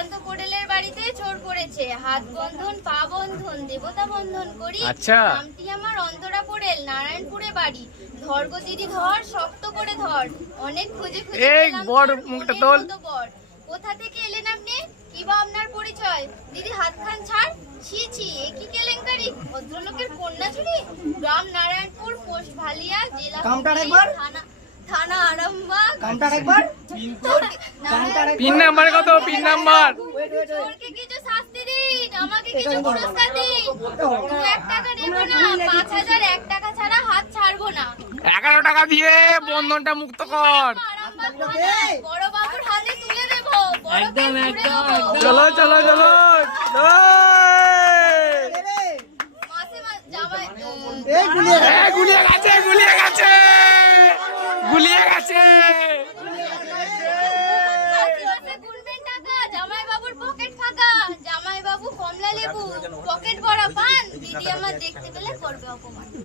সুকান্ত কোডেলের বাড়িতে চোর পড়েছে, হাত বন্ধন পা বন্ধন দেবতা বন্ধন করি। আচ্ছা। নামটি আমার অন্তরা কোডেল, নারায়ণপুরে বাড়ি। ধর গো দিদি ধর, শক্ত করে ধর, অনেক খুঁজে খুঁজে এই পেলাম বড় তোর মুখটা মনের তোল। মতো বর। কোথা থেকে এলেন আপনি, কি বা আপনার পরিচয়? দিদি হাত খান ছাড়, ছি ছি এ কি কেলেঙ্কারি, ভদ্রলোকের কন্যা চুরি। গ্রাম নারায়ণপুর, পোস্ট ভালিয়া, জেলা থানা থানা আরামবাগ। পিন নাম্বার কত? পিন নাম্বার চোরকে কিছু শাস্তি দিন, আমাকে কিছু পুরস্কার দিন। 2-1 টাকা নেব না, 5000 1 টাকা ছাড়া হাত ছাড়বো না। 11 টাকা দিয়ে বন্ধনটা মুক্ত কর। আরামবাগ থানায় বড় বাবুর হাতে তুলে দেবো। একদম একদম। চলো চলো চলো চলো। মাসে জামাই গুলিয়ে গেছে গুলিয়ে গেছে গুলিয়ে গেছে। গুনবেন টাকা, জামাই বাবুর পকেট ফাঁকা। জামাই বাবু কমলা লেবু, পকেট ভরা পান। দিদি আমার দেখতে পেলে করবে অপমান।